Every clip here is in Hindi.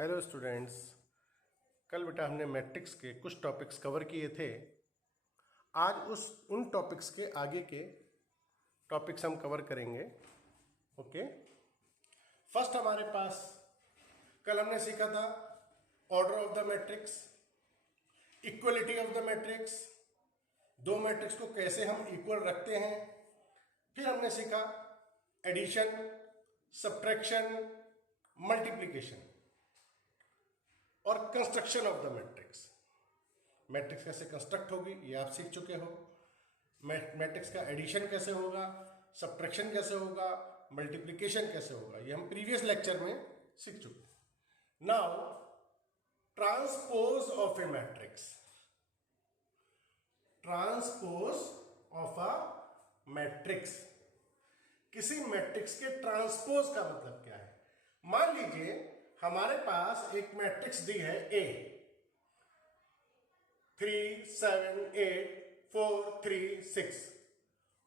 Hello students. कल बेटा हमने मैट्रिक्स के कुछ टॉपिक्स कवर किए थे। आज उन टॉपिक्स के आगे के टॉपिक्स हम कवर करेंगे। ओके, फर्स्ट हमारे पास कल हमने सीखा था order of the matrix, equality of the matrix, दो मैट्रिक्स को कैसे हम इक्वल रखते हैं। फिर हमने सीखा एडिशन, सब्ट्रैक्शन, मल्टीप्लिकेशन और construction of the matrix. Matrix कैसे कंस्ट्रक्ट होगी ये आप सीख चुके हो। मैट्रिक्स का एडिशन कैसे होगा, सब्ट्रैक्शन कैसे होगा, मल्टीप्लिकेशन कैसे होगा, ये हम प्रीवियस लेक्चर में सीख चुके। Now transpose of A matrix. Transpose of a matrix, किसी मैट्रिक्स के ट्रांसपोज का मतलब क्या है। मान लीजिए हमारे पास एक मैट्रिक्स दी है ए, 3 7 8 4 3 6।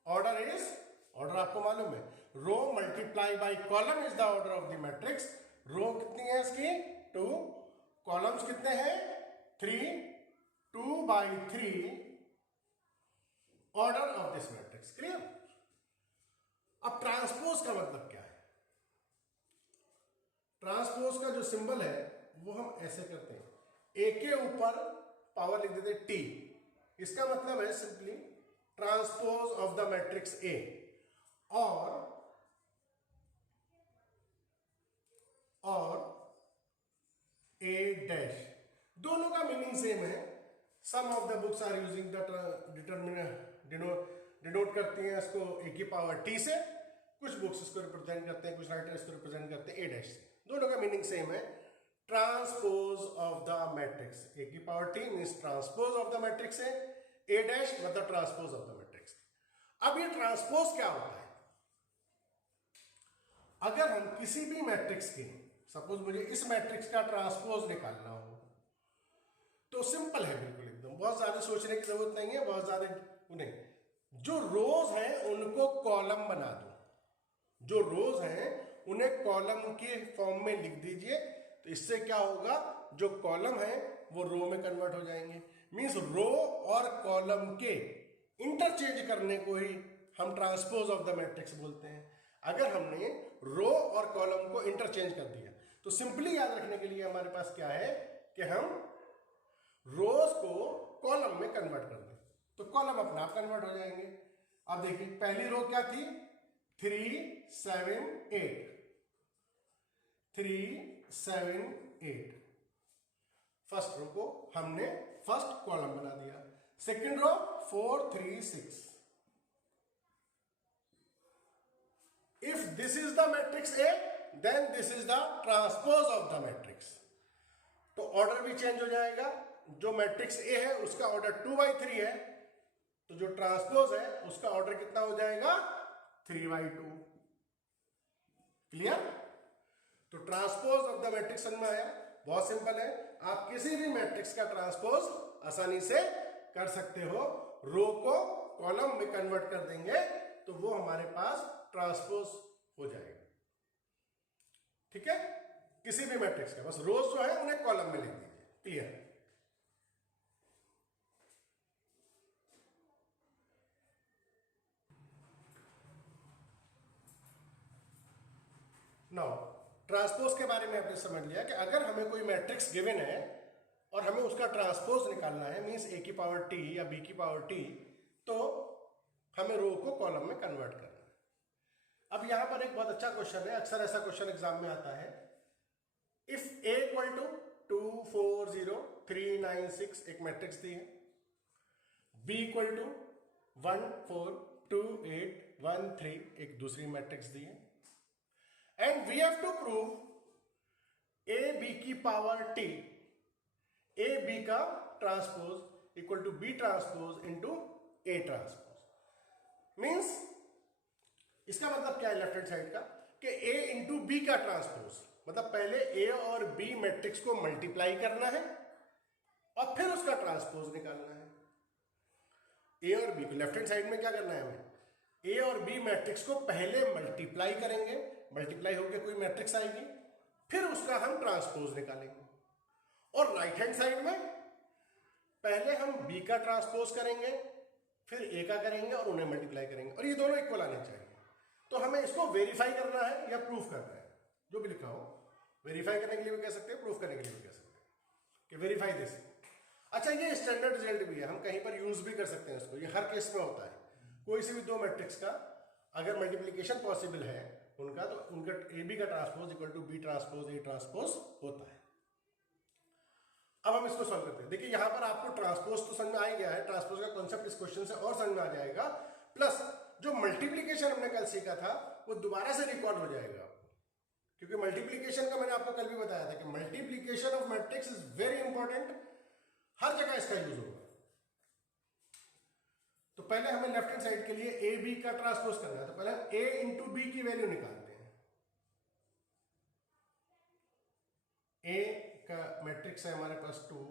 ऑर्डर आपको मालूम है, row multiply by column is the order of the matrix. Row कितनी है इसकी 2, कॉलम्स कितने हैं 3, 2 by 3 order of this matrix. Clear. अब ट्रांसपोज का मतलब क्या है। ट्रांसपोज का जो सिंबल है वो हम ऐसे करते हैं, ए के ऊपर पावर लिख देते टी। इसका मतलब है simply transpose of the matrix A. और ए डैश, दोनों का मीनिंग सेम है। Some of the books are using the denote करती हैं इसको ए की पावर टी से, कुछ बुक्स इसको रिप्रेजेंट करते हैं, कुछ राइटर इसको रिप्रेजेंट करते हैं ए डैश से। दोनों का मीनिंग सेम है, ट्रांसपोज ऑफ द मैट्रिक्स। ए की power T means transpose of the matrix है, ए डैश मतलब ट्रांसपोज ऑफ द मैट्रिक्स। अब ये ट्रांसपोज क्या होता है। अगर हम किसी भी मैट्रिक्स के, सपोज मुझे इस मैट्रिक्स का ट्रांसपोज निकालना हो तो सिंपल है बिल्कुल एकदम, बहुत ज्यादा सोचने की जरूरत नहीं है, बहुत ज्यादा उन्हें जो रोज हैं उनको कॉलम बना दो, जो रोज हैं उन्हें कॉलम के फॉर्म में लिख दीजिए। तो इससे क्या होगा, जो कॉलम है वो रो में कन्वर्ट हो जाएंगे। मींस रो और कॉलम के इंटरचेंज करने को ही हम ट्रांसपोज ऑफ द मैट्रिक्स बोलते हैं। अगर हमने रो और कॉलम को इंटरचेंज कर दिया तो सिंपली याद रखने के लिए हमारे पास क्या है कि हम रोज को कॉलम में कन्वर्ट कर दें तो कॉलम अपने आप कन्वर्ट हो जाएंगे। अब देखिए पहली रो क्या थी, 3 7 8, 3 7 8। फर्स्ट रो को हमने फर्स्ट कॉलम बना दिया। Second row 4 3 6। If this is the matrix A then this is the transpose of the matrix. तो ऑर्डर भी चेंज हो जाएगा। जो मैट्रिक्स ए है उसका ऑर्डर 2 by 3 है, तो जो ट्रांसपोज है उसका ऑर्डर कितना हो जाएगा 3 by 2। क्लियर। तो ट्रांसपोज ऑफ द मैट्रिक्स समझ में आया, बहुत सिंपल है। आप किसी भी मैट्रिक्स का ट्रांसपोज आसानी से कर सकते हो। रो को कॉलम में कन्वर्ट कर देंगे तो वो हमारे पास ट्रांसपोज हो जाएगा। ठीक है, किसी भी मैट्रिक्स का बस रोज जो है उन्हें कॉलम में लिख दीजिए। क्लियर। नाउ ट्रांसपोज के बारे में आपने समझ लिया कि अगर हमें कोई मैट्रिक्स गिवन है और हमें उसका ट्रांसपोज निकालना है, मींस ए की पावर टी या बी की पावर टी, तो हमें रो को कॉलम में कन्वर्ट करना है। अब यहां पर एक बहुत अच्छा क्वेश्चन है, अक्सर ऐसा क्वेश्चन एग्जाम में आता है। इफ ए इक्वल टू 2 4 0 3 9 6 एक मैट्रिक्स दी है, बी इक्वल टू 1 4 2 8 1 3 एक दूसरी मैट्रिक्स दी है, and we have to prove A B की पावर टी, ए बी का transpose equal to B transpose into A transpose. Means इसका मतलब क्या है लेफ्ट हैंड साइड का, कि ए इंटू बी का ट्रांसपोज मतलब पहले ए और बी मैट्रिक्स को मल्टीप्लाई करना है और फिर उसका ट्रांसपोज निकालना है। ए और बी को लेफ्ट हैंड साइड में क्या करना है हमें, ए और बी मैट्रिक्स को पहले मल्टीप्लाई करेंगे, मल्टीप्लाई होकर कोई मैट्रिक्स आएगी, फिर उसका हम ट्रांसपोज निकालेंगे। और राइट हैंड साइड में पहले हम बी का ट्रांसपोज करेंगे, फिर ए का करेंगे और उन्हें मल्टीप्लाई करेंगे, और ये दोनों इक्वल आने चाहिए। तो हमें इसको वेरीफाई करना है या प्रूफ करना है, जो भी लिखा हो। वेरीफाई करने के लिए भी कह सकते हैं, प्रूफ करने के लिए भी कह सकते हैं कि वेरीफाई दिस। अच्छा, ये स्टैंडर्ड रिजल्ट भी है, हम कहीं पर यूज भी कर सकते हैं इसको। ये हर केस में होता है। कोई से भी दो मैट्रिक्स का अगर मल्टीप्लीकेशन पॉसिबल है उनका, तो उनका ए बी का transpose equal to B transpose A transpose होता है। अब हम इसको सॉल्व करते हैं। देखिए यहां पर आपको ट्रांसपोज तो समझ में आ ही गया है, ट्रांसपोज का कॉन्सेप्ट इस क्वेश्चन से और समझ में आ जाएगा। प्लस जो मल्टीप्लीकेशन हमने कल सीखा था वो दोबारा से रिकॉर्ड हो जाएगा आपको, क्योंकि मल्टीप्लीकेशन का मैंने आपको कल भी बताया था कि multiplication of matrix is very important, हर जगह इसका यूज होगा। तो पहले हमें लेफ्ट हैंड साइड के लिए ए बी का ट्रांसपोज करना है, तो पहले हम ए इंटू बी की वैल्यू निकालते हैं। ए का मैट्रिक्स है हमारे पास 2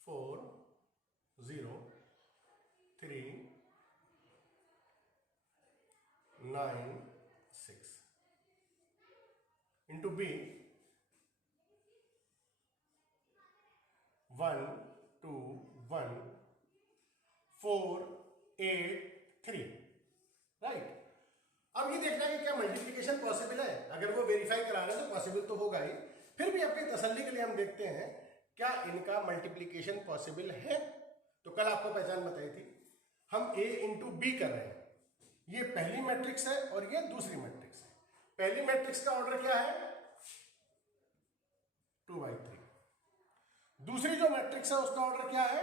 4 0 3 9 6 इंटू बी 1 2 1 4 8 3, राइट। अब ये देखना है कि क्या मल्टीप्लिकेशन पॉसिबल है। अगर वो वेरीफाई करा रहे हैं तो पॉसिबल तो होगा ही, फिर भी अपनी तसल्ली के लिए हम देखते हैं क्या इनका मल्टीप्लिकेशन पॉसिबल है। तो कल आपको पहचान बताई थी, हम ए इंटू बी कर रहे हैं। ये पहली मैट्रिक्स है और ये दूसरी मैट्रिक्स है। पहली मैट्रिक्स का ऑर्डर क्या है 2/3। दूसरी जो मैट्रिक्स है उसका ऑर्डर क्या है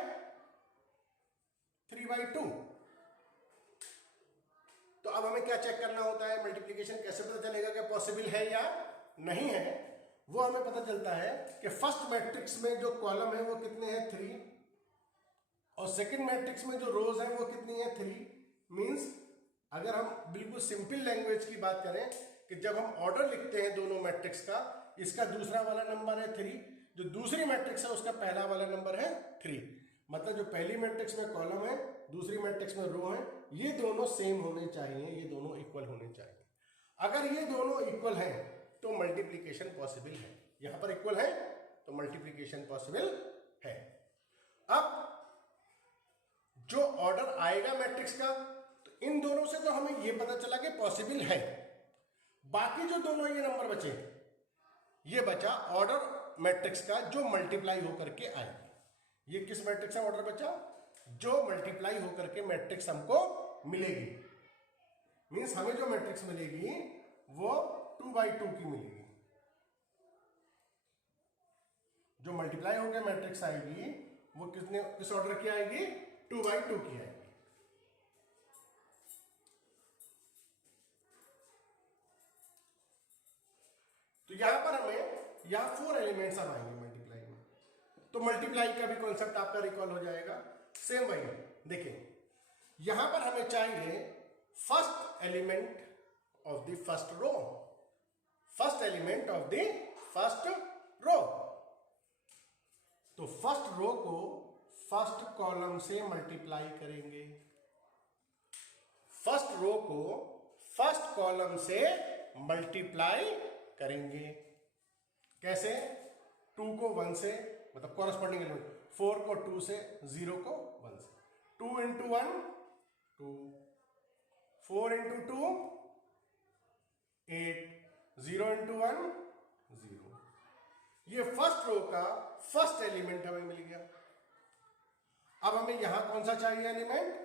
3/2। तो अब हमें क्या चेक करना होता है, मल्टीप्लिकेशन कैसे पता चलेगा कि पॉसिबल है या नहीं है। वो हमें पता चलता है कि फर्स्ट मैट्रिक्स में जो कॉलम है वो कितने हैं 3, और सेकंड मैट्रिक्स में जो रोज है वो कितनी है 3। मींस अगर हम बिल्कुल सिंपल लैंग्वेज की बात करें कि जब हम ऑर्डर लिखते हैं दोनों मैट्रिक्स का, इसका दूसरा वाला नंबर है 3, जो दूसरी मैट्रिक्स है उसका पहला वाला नंबर है 3। मतलब जो पहली मैट्रिक्स में कॉलम है, दूसरी मैट्रिक्स में रो है, ये दोनों सेम होने चाहिए, ये दोनों इक्वल होने चाहिए। अगर ये दोनों इक्वल हैं तो मल्टीप्लिकेशन पॉसिबल है। यहां पर इक्वल है तो मल्टीप्लिकेशन पॉसिबल है। अब जो ऑर्डर आएगा मैट्रिक्स का, तो इन दोनों से तो हमें यह पता चला कि पॉसिबल है। बाकी जो दोनों ये नंबर बचे, ये बचा ऑर्डर मैट्रिक्स का जो मल्टीप्लाई होकर के आएगी। ये किस मैट्रिक्स का ऑर्डर बचा, जो मल्टीप्लाई होकर के मैट्रिक्स हमको मिलेगी। मींस हमें जो मैट्रिक्स मिलेगी वो 2/2 की मिलेगी। जो मल्टीप्लाई होकर मैट्रिक्स आएगी वो किस ऑर्डर की आएगी 2/2 की आएगी। तो यहां पर हमें यहां 4 एलिमेंट्स अब आएंगे मल्टीप्लाई में, तो मल्टीप्लाई का भी कॉन्सेप्ट आपका रिकॉल हो जाएगा। सेम वही देखिए, यहां पर हमें चाहिए first element of the first row, first element of the first row. तो फर्स्ट रो को फर्स्ट कॉलम से मल्टीप्लाई करेंगे, फर्स्ट रो को फर्स्ट कॉलम से मल्टीप्लाई करेंगे। कैसे, 2 को 1 से, मतलब कॉरस्पॉन्डिंग एलिमेंट, 4 को 2 से, 0 को 1 से। 2 इंटू 1 2, 4 इंटू 2 8, 0 इंटू 1 0। ये फर्स्ट रो का फर्स्ट एलिमेंट हमें मिल गया। अब हमें यहां कौन सा चाहिए एलिमेंट,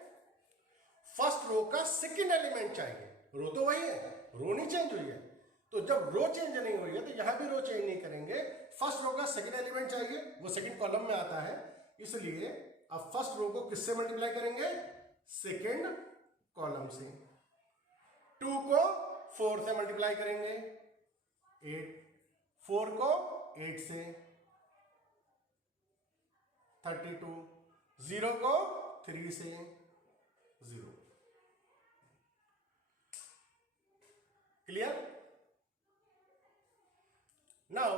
फर्स्ट रो का सेकंड एलिमेंट चाहिए। रो तो वही है, रो नहीं चेंज हुई है, तो जब रो चेंज नहीं हुई है तो यहां भी रो चेंज नहीं करेंगे। फर्स्ट रो का सेकंड एलिमेंट चाहिए, वो सेकंड कॉलम में आता है, इसलिए अब फर्स्ट रो को किससे मल्टीप्लाई करेंगे, सेकंड कॉलम से। 2 को 4 से मल्टीप्लाई करेंगे 8, 4 को 8 से 32, 0 को 3 से 0। क्लियर। नाउ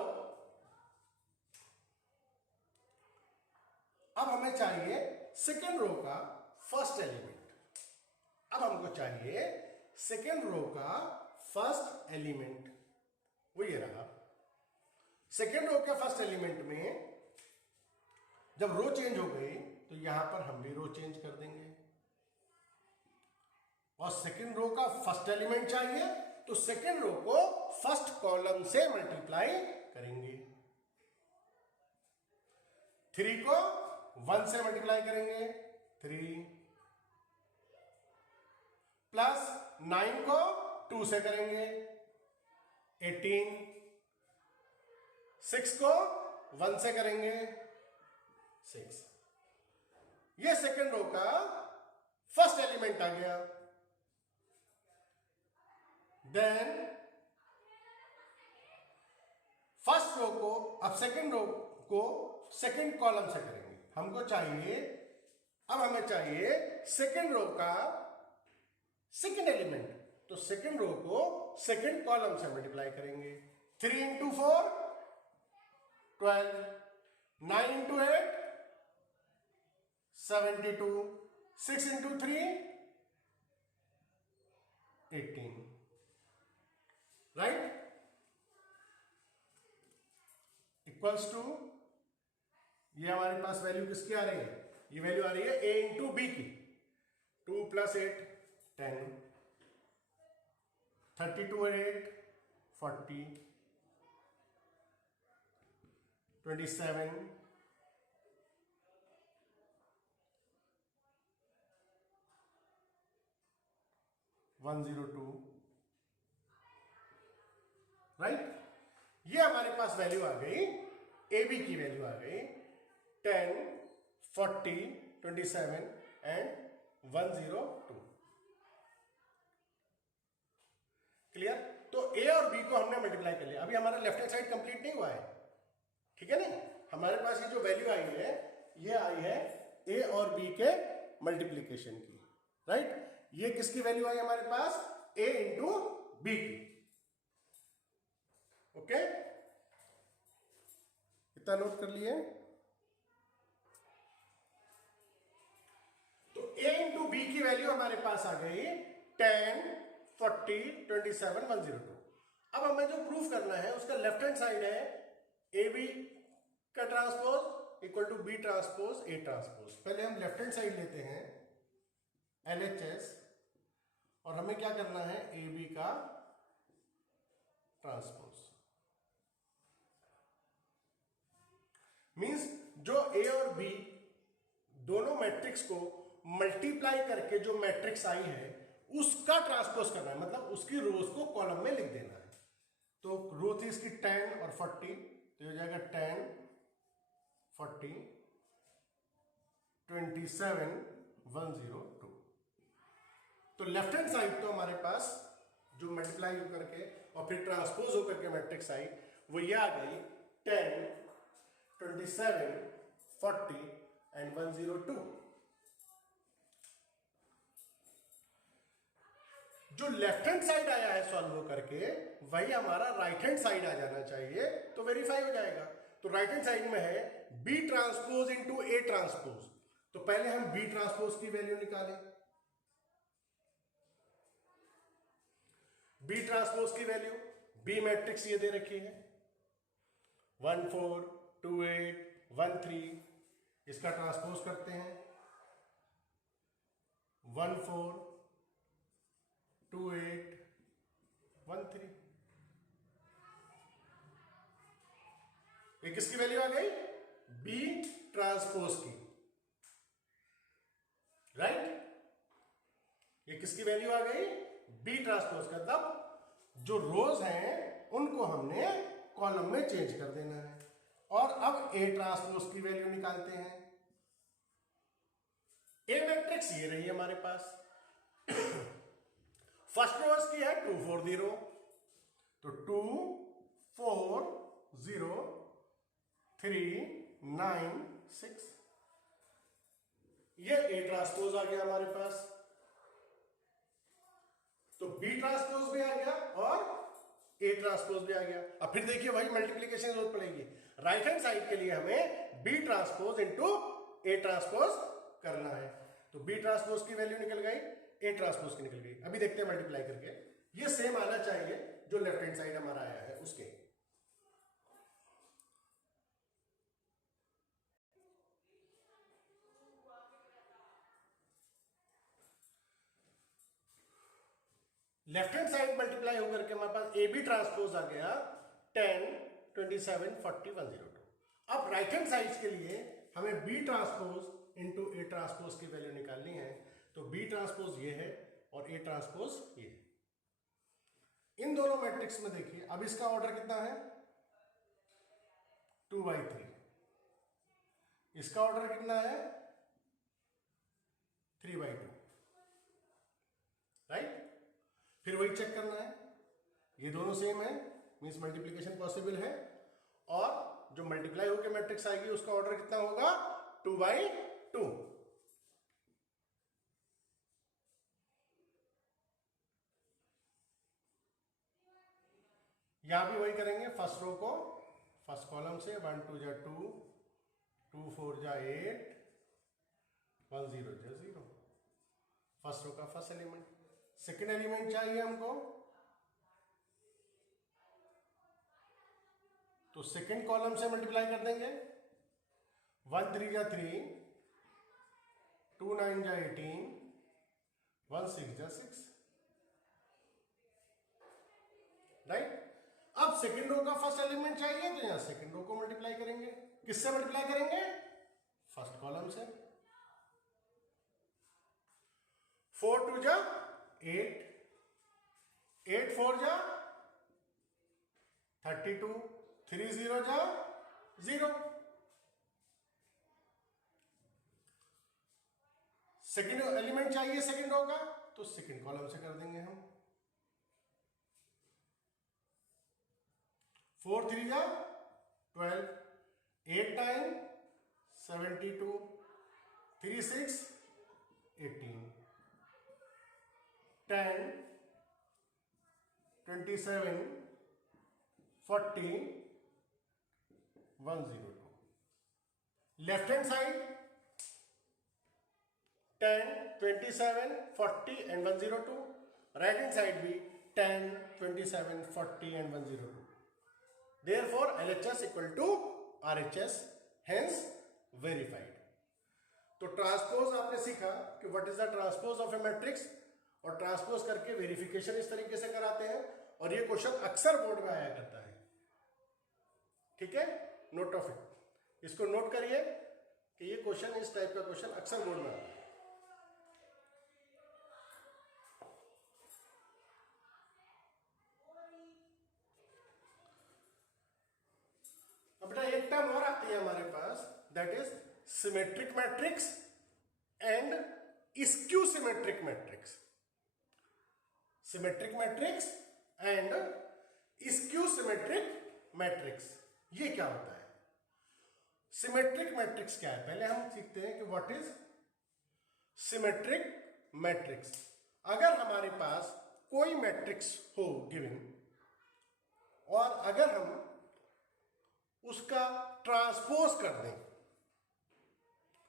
अब हमें चाहिए सेकेंड रो का फर्स्ट एलिमेंट। अब हमको चाहिए सेकेंड रो का फर्स्ट एलिमेंट, वो ये रहा। सेकेंड रो के फर्स्ट एलिमेंट में जब रो चेंज हो गई तो यहां पर हम भी रो चेंज कर देंगे, और सेकेंड रो का फर्स्ट एलिमेंट चाहिए तो सेकेंड रो को फर्स्ट कॉलम से मल्टीप्लाई करेंगे। 3 को 1 से मल्टीप्लाई करेंगे 3, प्लस 9 को 2 से करेंगे 18, 6 को 1 से करेंगे 6। ये सेकेंड रो का फर्स्ट एलिमेंट आ गया। देन फर्स्ट रो को, अब सेकेंड रो को सेकेंड कॉलम से करेंगे। हमको चाहिए, अब हमें चाहिए सेकेंड रो का सेकेंड एलिमेंट, तो सेकेंड रो को सेकेंड कॉलम से मल्टीप्लाई करेंगे। 3 into 4 12, 9 into 8 72, 6 into 3 18, right, equals to, ये हमारे पास वैल्यू किसकी आ रही है, ये वैल्यू आ रही है a इंटू बी की। 2 + 8 10, 32 और 8 40, 27, 102, राइट। ये हमारे पास वैल्यू आ गई, ए बी की वैल्यू आ गई 10, 40, 27 एंड 102। क्लियर। तो ए और बी को हमने मल्टीप्लाई कर लिया। अभी हमारा लेफ्ट हैंड साइड कंप्लीट नहीं हुआ है, ठीक है ना। हमारे पास ये जो वैल्यू आई है, ये आई है ए और बी के मल्टीप्लीकेशन की, राइट। ये किसकी वैल्यू आई हमारे पास, ए इंटू बी की। ओके, इतना नोट कर लिए। तो ए इंटू बी की वैल्यू हमारे पास आ गई 10, 40, 27, 102। अब हमें जो प्रूफ करना है उसका लेफ्ट हैंड साइड है ए बी का transpose equal to B transpose A transpose. पहले हम लेफ्ट हैंड साइड लेते हैं LHS, और हमें क्या करना है, ए बी का ट्रांसपोज। मींस जो ए और बी दोनों मैट्रिक्स को मल्टीप्लाई करके जो मैट्रिक्स आई है उसका ट्रांसपोज करना है, मतलब उसकी रोज को कॉलम में लिख देना है। तो रो थी इसकी 10 और 40, तो हो जाएगा 10, 40, 27, 102। तो लेफ्ट हैंड साइड तो हमारे पास जो मल्टीप्लाई होकर के और फिर ट्रांसपोज होकर के मैट्रिक्स आई वो ये आ गई 10, 27, 40 एंड 102। जो लेफ्ट हैंड साइड आया है सॉल्व होकर के, वही हमारा राइट हैंड साइड आ जाना चाहिए, तो वेरीफाई हो जाएगा। तो राइट हैंड साइड में है B transpose into A transpose. तो पहले हम बी ट्रांसपोज की वैल्यू निकालें। बी ट्रांसपोज की वैल्यू, बी मैट्रिक्स ये दे रखी है 1 4 2 8 1 3, इसका ट्रांसपोज करते हैं 1 4 2 8 1 3। ये किसकी वैल्यू आ गई, बी ट्रांसपोज की, राइट। ये किसकी वैल्यू आ गई, बी ट्रांसपोज का। तब जो रोज हैं उनको हमने कॉलम में चेंज कर देना है। और अब ए ट्रांसपोज की वैल्यू निकालते हैं। ए मैट्रिक्स ये रही हमारे पास। फर्स्ट रो की है 2 4 0, तो 2 4 0 3 9 6, ये ए ट्रांसपोज आ गया हमारे पास। तो बी ट्रांसपोज भी आ गया और ए ट्रांसपोज भी आ गया। अब फिर देखिए भाई मल्टीप्लीकेशन जरूरत पड़ेगी। राइट हैंड साइड के लिए हमें B transpose into A transpose करना है। तो बी ट्रांसपोज की वैल्यू निकल गई, ए ट्रांसपोज की निकल गई। अभी देखते हैं मल्टीप्लाई करके। ये सेम आना चाहिए जो लेफ्ट हैंड साइड हमारा आया है उसके। लेफ्ट हैंड साइड मल्टीप्लाई होकर के हमारे पास ए बी ट्रांसपोज आ गया 10, 27, 40, 102। अब राइट हैंड साइड के लिए हमें B transpose into A transpose की वैल्यू निकालनी है। तो बी ट्रांसपोज ये है और ए ट्रांसपोज ये है। इन दोनों मैट्रिक्स में देखिए, अब इसका ऑर्डर कितना है 2/3, इसका ऑर्डर कितना है 3/2, राइट। फिर वही चेक करना है, ये दोनों सेम है मींस मल्टीप्लिकेशन पॉसिबल है, और जो मल्टीप्लाई होकर मैट्रिक्स आएगी उसका ऑर्डर कितना होगा 2/2। यहां भी वही करेंगे, फर्स्ट रो को फर्स्ट कॉलम से 1 2 जा 2, 2 4 जा 8, 1 0 जा 0, फर्स्ट रो का फर्स्ट एलिमेंट। सेकेंड एलिमेंट चाहिए हमको, तो सेकेंड कॉलम से मल्टीप्लाई कर देंगे, 1 3 जा 3, 2 9 जा 18, 1 6 जा 6, राइट। अब सेकेंड रो का फर्स्ट एलिमेंट चाहिए, तो यहां सेकेंड रो को मल्टीप्लाई करेंगे, किससे मल्टीप्लाई करेंगे फर्स्ट कॉलम से, 4 2 जा 8, 8 4 जा 32, 3 0 जा 0। सेकेंड एलिमेंट चाहिए सेकेंड रो का, तो सेकेंड कॉलम से कर देंगे हम, 4 3 जा 12, 8 9 72, 3 6 18, 10 27 40 102। Left hand side 10 27 40 and 102, right hand side भी 10 27 40 and 102। Therefore, LHS equal to RHS, hence verified। तो ट्रांसपोज आपने सीखा कि what is the transpose of A matrix, और ट्रांसपोज करके वेरिफिकेशन इस तरीके से कराते हैं, और ये क्वेश्चन अक्सर बोर्ड में आया करता है, ठीक है। नोट ऑफ इट, इसको नोट करिए कि ये क्वेश्चन, इस टाइप का क्वेश्चन अक्सर बोर्ड में आता है। अब बेटा एक टर्म और आती है हमारे पास, that is symmetric matrix and skew symmetric matrix. Symmetric matrix and skew symmetric matrix, ये क्या होता है? सिमेट्रिक मैट्रिक्स क्या है, पहले हम सीखते हैं कि व्हाट इज सिमेट्रिक मैट्रिक्स। अगर हमारे पास कोई मैट्रिक्स हो गिवन, और अगर हम उसका ट्रांसपोज कर दें,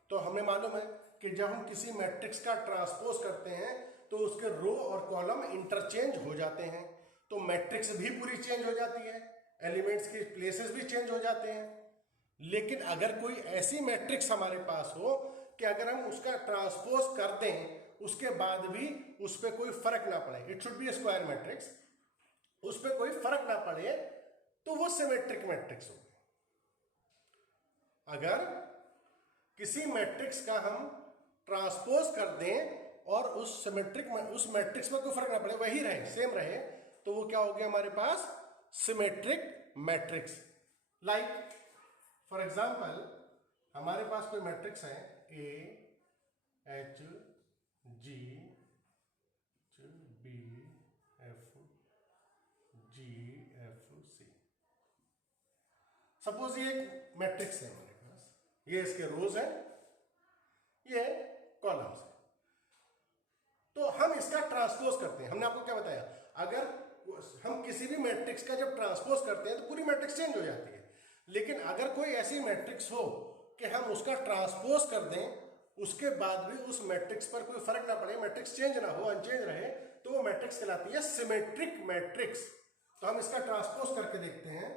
तो हमें मालूम है कि जब हम किसी मैट्रिक्स का ट्रांसपोज करते हैं तो उसके रो और कॉलम इंटरचेंज हो जाते हैं, तो मैट्रिक्स भी पूरी चेंज हो जाती है, एलिमेंट्स के प्लेसेस भी चेंज हो जाते हैं। लेकिन अगर कोई ऐसी मैट्रिक्स हमारे पास हो कि अगर हम उसका ट्रांसपोज कर दें उसके बाद भी उस पर कोई फर्क ना पड़े, it should be square matrix, उस पर कोई फर्क ना पड़े, तो वो सिमेट्रिक मैट्रिक्स हो। अगर किसी मैट्रिक्स का हम ट्रांसपोज कर दें और उस मैट्रिक्स में कोई फर्क ना पड़े, वही रहे, सेम रहे, तो वो क्या हो गया हमारे पास symmetric matrix. Like for example हमारे पास कोई मैट्रिक्स है A H G B F G F C. Suppose ये एक मैट्रिक्स है हमारे पास, ये इसके रोज है, ये कॉलम्स है, तो हम इसका ट्रांसपोज करते हैं। हमने आपको क्या बताया, अगर हम किसी भी मैट्रिक्स का जब ट्रांसपोज करते हैं तो पूरी मैट्रिक्स चेंज हो जाती है। लेकिन अगर कोई ऐसी मैट्रिक्स हो कि हम उसका ट्रांसपोज कर दें, उसके बाद भी उस मैट्रिक्स पर कोई फर्क ना पड़े, मैट्रिक्स चेंज ना हो, अनचेंज रहे, तो वो मैट्रिक्स कहलाती है सिमेट्रिक मैट्रिक्स। तो हम इसका ट्रांसपोज करके देखते हैं।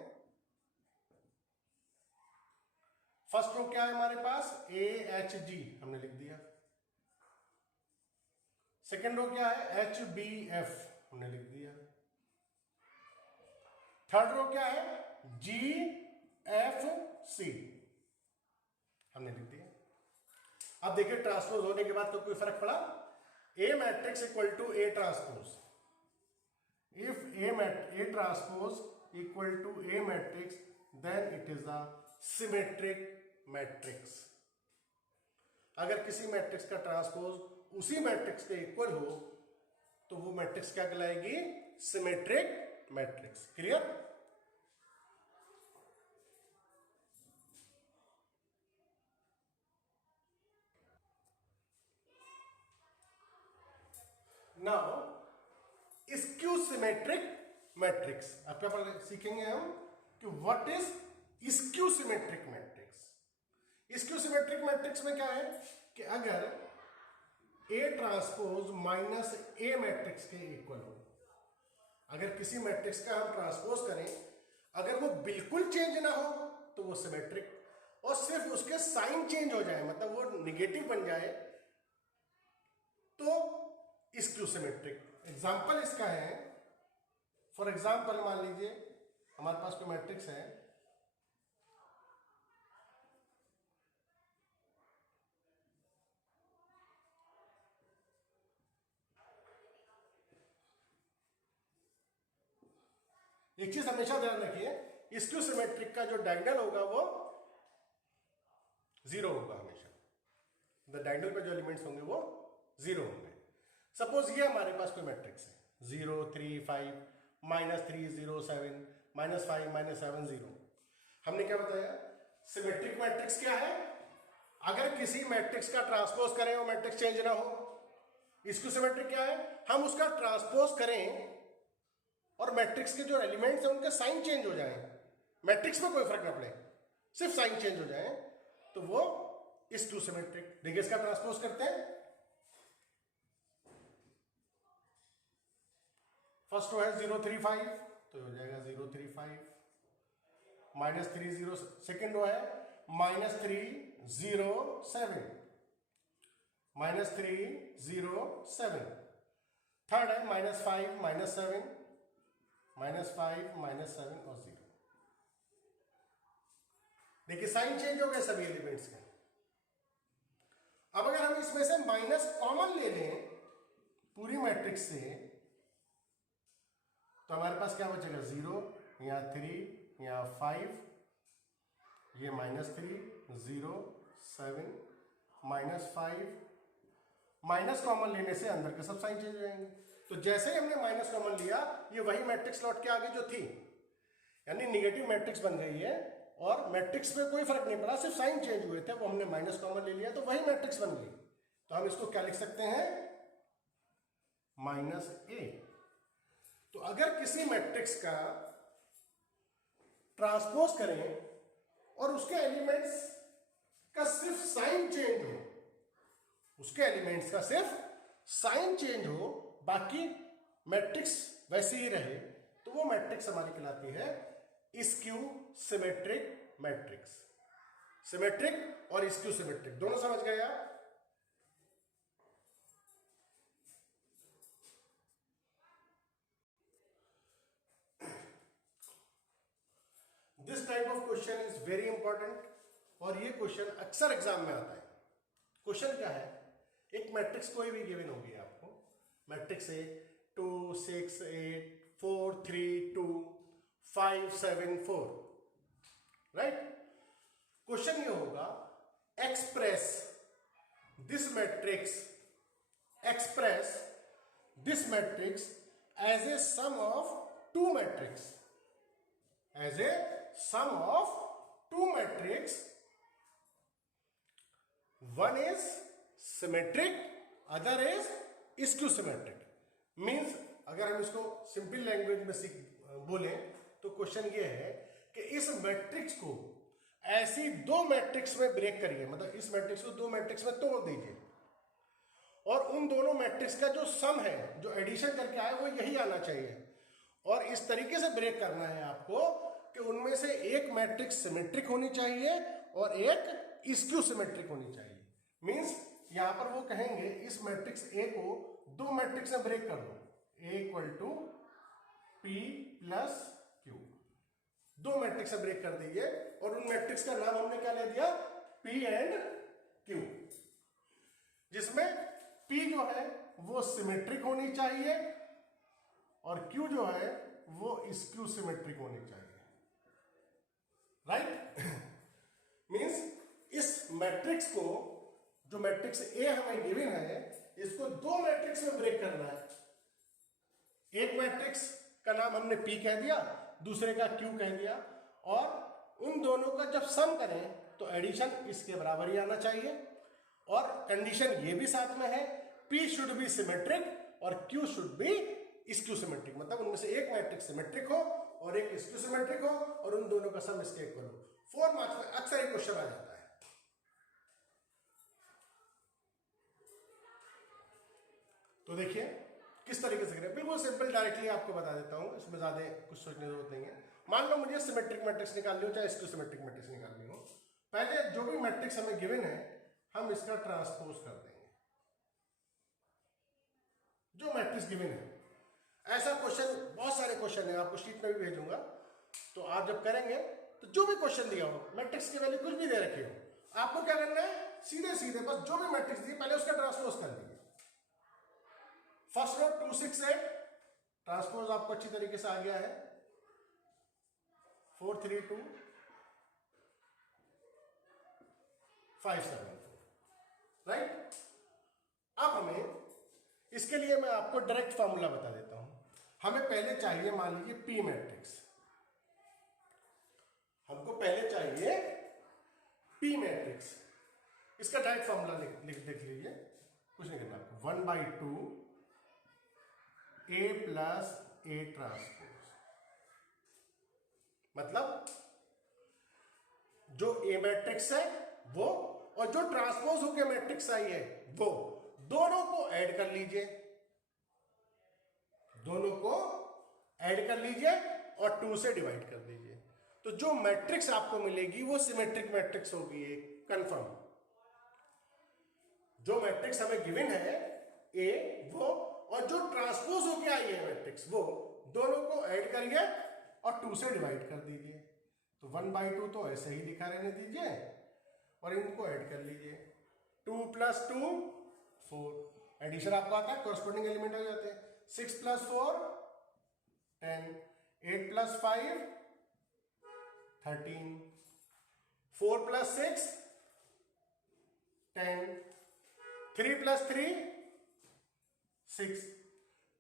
फर्स्ट रो क्या है हमारे पास, ए एच जी हमने लिख दिया। सेकेंड रो क्या है, एच बी एफ हमने लिख दिया। थर्ड रो क्या है, जी एफ सी, हमने लिख दिया। अब देखिए ट्रांसपोज होने के बाद तो कोई फर्क पड़ा, A matrix equal to A transpose, if A transpose equal to A matrix then it is a symmetric matrix. अगर किसी मैट्रिक्स का ट्रांसपोज उसी मैट्रिक्स के इक्वल हो तो वो मैट्रिक्स क्या कहलाएगी, symmetric matrix. Clear? Now skew symmetric matrix, अब क्या सीखेंगे हम कि what is skew symmetric matrix. Skew symmetric matrix में क्या है कि अगर A transpose minus A matrix के इक्वल हो, अगर किसी मैट्रिक्स का हम ट्रांसपोज करें, अगर वो बिल्कुल चेंज ना हो तो वो सिमेट्रिक, और सिर्फ उसके साइन चेंज हो जाए, मतलब वो निगेटिव बन जाए, तो स्क्यू सिमेट्रिक। एग्जाम्पल इसका है, फॉर एग्जाम्पल मान लीजिए हमारे पास कोई मैट्रिक्स है, एक चीज हमेशा ध्यान रखिए, स्क्यू सिमेट्रिक का जो डायगोनल होगा वो 0 होगा हमेशा, द डायगोनल पे जो एलिमेंट्स होंगे वो 0 होंगे। सपोज ये हमारे पास कोई मैट्रिक्स है 0 3 5 -3 0 7 -5 -7 0। हमने क्या बताया, सिमेट्रिक मैट्रिक्स क्या है, अगर किसी मैट्रिक्स का ट्रांसपोज करें और मैट्रिक्स चेंज ना हो। स्क्यू सिमेट्रिक क्या है, हम उसका ट्रांसपोज करें और मैट्रिक्स के जो एलिमेंट्स हैं उनके साइन चेंज हो जाएं, मैट्रिक्स में कोई फर्क ना पड़े, सिर्फ साइन चेंज हो जाए, तो वो स्क्यू सिमेट्रिक। देखिए इसका ट्रांसपोज करते हैं, फर्स्ट रो है 0 3 5 तो हो जाएगा 0 3 5 -3 0, सेकेंड रो है -3 0 7 -3 0 7, थर्ड है -5 -7 -5 -7 और 0। देखिए साइन चेंज हो गए सभी एलिमेंट्स के। अब अगर हम इसमें से माइनस कॉमन ले लें पूरी मैट्रिक्स से, तो हमारे पास क्या बचेगा, 0 यहाँ 3 यहाँ 5, ये -3 0 7 -5, माइनस कॉमन लेने से अंदर के सब साइन चेंज हो जाएंगे। तो जैसे ही हमने माइनस कॉमन लिया, ये वही मैट्रिक्स लौट के आगे जो थी, यानी निगेटिव मैट्रिक्स बन गई है, और मैट्रिक्स में कोई फर्क नहीं पड़ा, सिर्फ साइन चेंज हुए थे, वो हमने माइनस कॉमन ले लिया तो वही मैट्रिक्स बन गई। तो हम इसको क्या लिख सकते हैं, -a। तो अगर किसी मैट्रिक्स का ट्रांसपोज करें और उसके एलिमेंट्स का सिर्फ साइन चेंज हो, उसके एलिमेंट्स का सिर्फ साइन चेंज हो, बाकी मैट्रिक्स वैसे ही रहे, तो वो मैट्रिक्स हमारी कहलाती है स्क्यू सिमेट्रिक मैट्रिक्स। सिमेट्रिक और स्क्यू सिमेट्रिक दोनों समझ गए आप? This type of question is very important, और ये क्वेश्चन अक्सर एग्जाम में आता है। क्वेश्चन क्या है, एक मैट्रिक्स कोई भी गिवन होगी आपको, मैट्रिक्स है 2 6 8 4 3 2 5 7 4, राइट। क्वेश्चन ये होगा, express this matrix as a sum of two matrix, as a sum of two matrix, one is symmetric, other is skew symmetric। Means अगर हम इसको सिंपल लैंग्वेज में बोले तो क्वेश्चन ये है कि इस मैट्रिक्स को ऐसी दो मैट्रिक्स में ब्रेक करिए, मतलब इस मैट्रिक्स को दो मैट्रिक्स में तोड़ दीजिए, और उन दोनों मैट्रिक्स का जो सम है, जो एडिशन करके आए, वो यही आना चाहिए। और इस तरीके से ब्रेक करना है आपको कि उनमें से एक मैट्रिक्स सिमेट्रिक होनी चाहिए और एक स्क्यू सिमेट्रिक होनी चाहिए। मींस यहां पर वो कहेंगे इस मैट्रिक्स ए को दो मैट्रिक्स में ब्रेक कर दो, A equal to P plus Q. दो मैट्रिक्स से ब्रेक कर दीजिए और उन मैट्रिक्स का नाम हमने क्या ले दिया, पी एंड क्यू, जिसमें पी जो है वो सिमेट्रिक होनी चाहिए और क्यू जो है वो स्क्यू सिमेट्रिक होनी चाहिए, राइट। मींस इस मैट्रिक्स को, जो मैट्रिक्स ए हमें गिवन है, इसको दो मैट्रिक्स में ब्रेक करना है। एक मैट्रिक्स का नाम हमने पी कह दिया, दूसरे का क्यू कह दिया, और उन दोनों का जब सम करें तो एडिशन इसके बराबर ही आना चाहिए। और कंडीशन ये भी साथ में है, पी शुड बी सिमेट्रिक और Q should be skew symmetric, मतलब उनमें से एक मैट्रिक्स सिमेट्रिक हो और एक स्क्यू सिमेट्रिक हो और उन दोनों का सम इसके इक्वल हो। 4 मार्क्स में अक्सर एक क्वेश्चन आ जाता है। तो देखिए किस तरीके से करें, बिल्कुल सिंपल, डायरेक्टली आपको बता देता हूं, इसमें ज्यादा कुछ सोचने की जरूरत नहीं है। मान लो मुझे सिमेट्रिक मैट्रिक्स निकालनी हो चाहे स्क्यू सिमेट्रिक मैट्रिक्स निकालनी हो, पहले जो भी मैट्रिक्स हमें गिवन है हम इसका ट्रांसपोज कर देंगे। जो मैट्रिक्स गिवन है, ऐसा क्वेश्चन, बहुत सारे क्वेश्चन है, आपको शीट में भी भेजूंगा, तो आप जब करेंगे तो जो भी क्वेश्चन दिया हो, मैट्रिक्स की वैल्यू कुछ भी दे रखी हो, आपको क्या करना है, सीधे सीधे बस जो भी मैट्रिक्स दिए पहले उसका ट्रांसपोज कर लीजिए। फर्स्ट रो 2 6 8, ट्रांसपोज आपको अच्छी तरीके से आ गया है, 4 3 2 5 7 4, राइट। अब हमें इसके लिए मैं आपको डायरेक्ट फॉर्मूला बता देता हूं। हमें पहले चाहिए, मान लीजिए पी मैट्रिक्स, हमको पहले चाहिए पी मैट्रिक्स। इसका डायरेक्ट फॉर्मूला लिख देख लीजिए, कुछ नहीं करना आपको, 1/2 ए प्लस ए ट्रांसपोज, मतलब जो ए मैट्रिक्स है वो और जो ट्रांसपोज होकर मैट्रिक्स आई है वो, दोनों को ऐड कर लीजिए, दोनों को ऐड कर लीजिए और 2 से डिवाइड कर दीजिए। तो जो मैट्रिक्स आपको मिलेगी वो सिमेट्रिक मैट्रिक्स होगी, कंफर्म। जो मैट्रिक्स हमें गिवन है ए, वो और जो ट्रांसपोज होके आई है मैट्रिक्स, वो दोनों को ऐड करिए और 2 से डिवाइड कर दीजिए। तो 1/2 तो ऐसे ही लिखा रहने दीजिए और इनको ऐड कर लीजिए, 2 + 2 4, एडिशन आपको आता है, कॉरस्पॉन्डिंग एलिमेंट हो जाते हैं, 6 + 4 10, 8 + 5 13, 4 + 6 10, 3 + 3 6,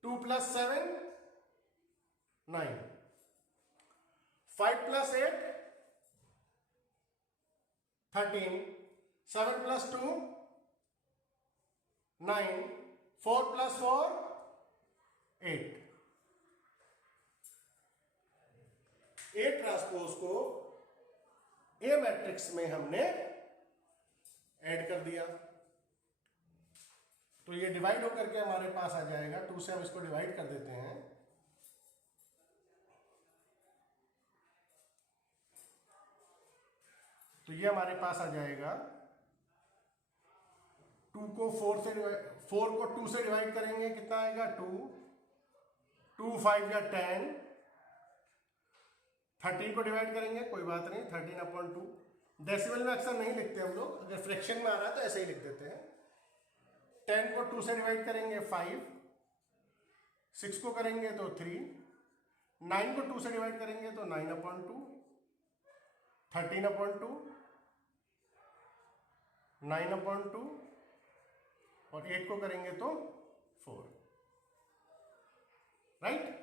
2 + 7 9, 5 + 8 13, 7 + 2 9, 4 + 4 8। ए ट्रांसपोज को ए मैट्रिक्स में हमने ऐड कर दिया, तो ये डिवाइड होकर के हमारे पास आ जाएगा, 2 से हम इसको डिवाइड कर देते हैं, तो ये हमारे पास आ जाएगा, 2 को 4 से 4 को 2 से डिवाइड करेंगे, कितना आएगा 2, 2 5 या 10, 13 को डिवाइड करेंगे, कोई बात नहीं, 13/2, डेसिमल में अक्सर नहीं लिखते हम लोग, अगर फ्रैक्शन में आ रहा है तो ऐसे ही लिख देते हैं। 10 को 2 से डिवाइड करेंगे 5, 6 को करेंगे तो 3, 9 को 2 से डिवाइड करेंगे तो 9/2, 13/2, 9/2 और 8 को करेंगे तो 4, राइट।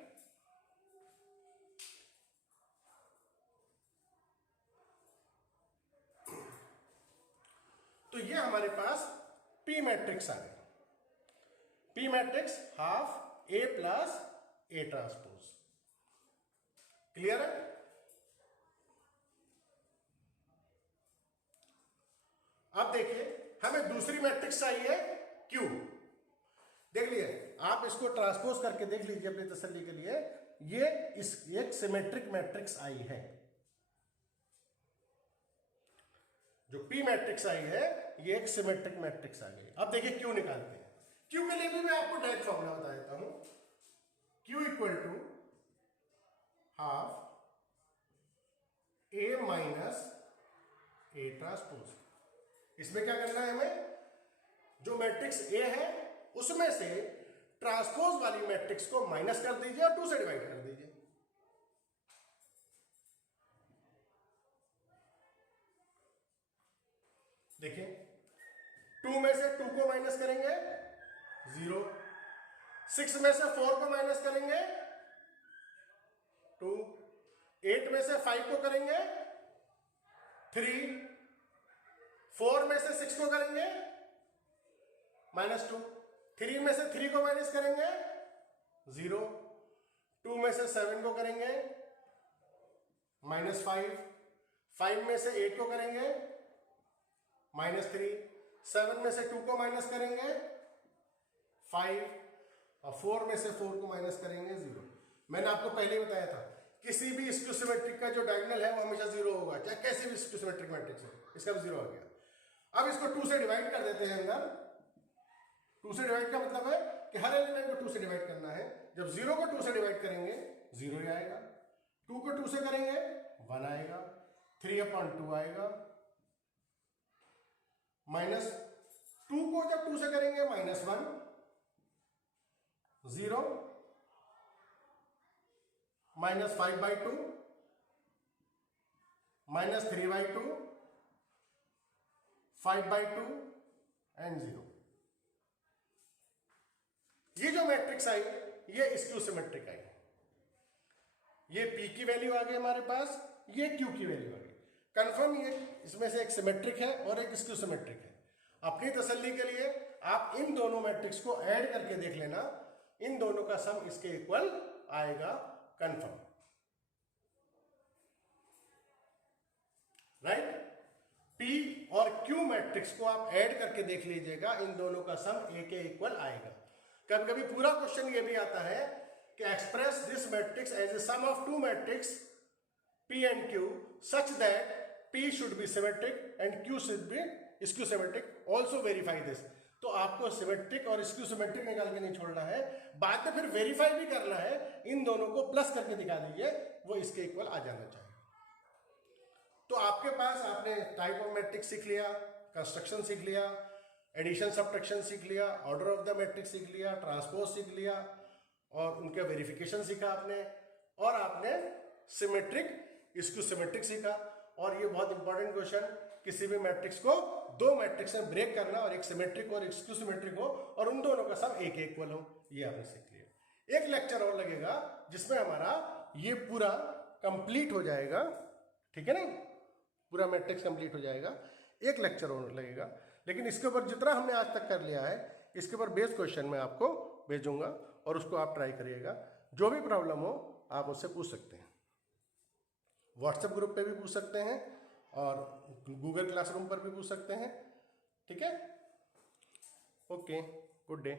तो ये हमारे पास पी मैट्रिक्स आ गया, P matrix half A plus A transpose, clear है। अब देखिए हमें दूसरी मैट्रिक्स चाहिए क्यू, देख लीजिए आप इसको ट्रांसपोज करके देख लीजिए अपनी तसल्ली के लिए, ये एक सिमेट्रिक मैट्रिक्स आई है, जो पी मैट्रिक्स आई है ये एक सिमेट्रिक मैट्रिक्स आ गई। अब देखिए क्यू निकालते हैं, क्यू के लिए भी मैं आपको डायरेक्ट फॉर्मूला बता देता हूं, Q equal to half A minus A transpose. इसमें क्या करना है हमें, जो मैट्रिक्स A है उसमें से ट्रांसपोज वाली मैट्रिक्स को माइनस कर दीजिए और 2 से डिवाइड कर दीजिए। देखिए 2 में से 2 को माइनस करेंगे 0, 6 में से 4 को माइनस करेंगे 2, 8 में से 5 को करेंगे 3, 4 में से 6 को करेंगे -2, 3 में से 3 को माइनस करेंगे 0, 2 में से 7 को करेंगे -5, 5 में से 8 को करेंगे -3, 7 में से 2 को माइनस करेंगे 5 और 4 में से 4 को माइनस करेंगे 0। मैंने आपको पहले ही बताया था किसी भी स्क्यू सिमेट्रिक का जो डायगोनल है वो हमेशा 0 होगा, चाहे कैसे भी स्क्यू सिमेट्रिक मैट्रिक्स है, इसका भी 0 आ गया। अब इसको 2 से डिवाइड कर देते हैं अंदर। 2 से डिवाइड का मतलब है कि हर एलिमेंट को 2 से डिवाइड करना है। जब 0 को 2 से डिवाइड करेंगे 0 ही आएगा, 2 को 2 से करेंगे 1 आएगा, 3/2 आएगा, -2 को जब 2 से करेंगे -1, 0, -5/2, -3/2, 5/2 एंड 0। ये जो मैट्रिक्स आई ये स्क्यू सिमेट्रिक आई। ये P की वैल्यू आ गई हमारे पास, ये Q की वैल्यू आ गई। कंफर्म ये इसमें से एक सिमेट्रिक है और एक स्क्यू सिमेट्रिक है। अपनी तसल्ली के लिए आप इन दोनों मैट्रिक्स को ऐड करके देख लेना, इन दोनों का सम इसके इक्वल आएगा कंफर्म, राइट। P और Q मैट्रिक्स को आप ऐड करके देख लीजिएगा, इन दोनों का सम A के इक्वल आएगा। कभी कभी पूरा क्वेश्चन ये भी आता है कि express this matrix as a sum of 2 matrix P and Q such that P should be symmetric and Q should be skew symmetric, also verify this। तो आपको सिमेट्रिक और स्क्यू सिमेट्रिक निकाल के नहीं छोड़ना है, बाद में फिर वेरीफाई भी करना है। इन दोनों को प्लस करके दिखा दीजिए, वो इसके इक्वल आ जाना चाहिए। तो आपके पास आपने टाइप ऑफ मैट्रिक्स सीख लिया, कंस्ट्रक्शन सीख लिया, एडिशन सब्ट्रैक्शन सीख लिया, ऑर्डर ऑफ द मैट्रिक्स सीख लिया, ट्रांसपोज सीख लिया और उनका वेरिफिकेशन सीखा आपने, और आपने सिमेट्रिक स्क्यू सिमेट्रिक सीखा। और ये बहुत इंपॉर्टेंट क्वेश्चन, किसी भी मैट्रिक्स को 2 मैट्रिक्स में ब्रेक करना और एक सिमेट्रिक और एक स्क्यू सिमेट्रिक हो और उन दोनों का सम एक इक्वल हो, ये आपने सीख लिया। एक लेक्चर और लगेगा जिसमें हमारा ये पूरा कंप्लीट हो जाएगा, ठीक है ना, पूरा मैट्रिक्स कंप्लीट हो जाएगा। एक लेक्चर और लगेगा, लेकिन इसके ऊपर जितना हमने आज तक कर लिया है इसके ऊपर बेस क्वेश्चन मैं आपको भेजूंगा और उसको आप ट्राई करिएगा। जो भी प्रॉब्लम हो आप उससे पूछ सकते हैं, व्हाट्सएप ग्रुप पे भी पूछ सकते हैं और गूगल क्लासरूम पर भी पूछ सकते हैं, ठीक है। Okay, good day.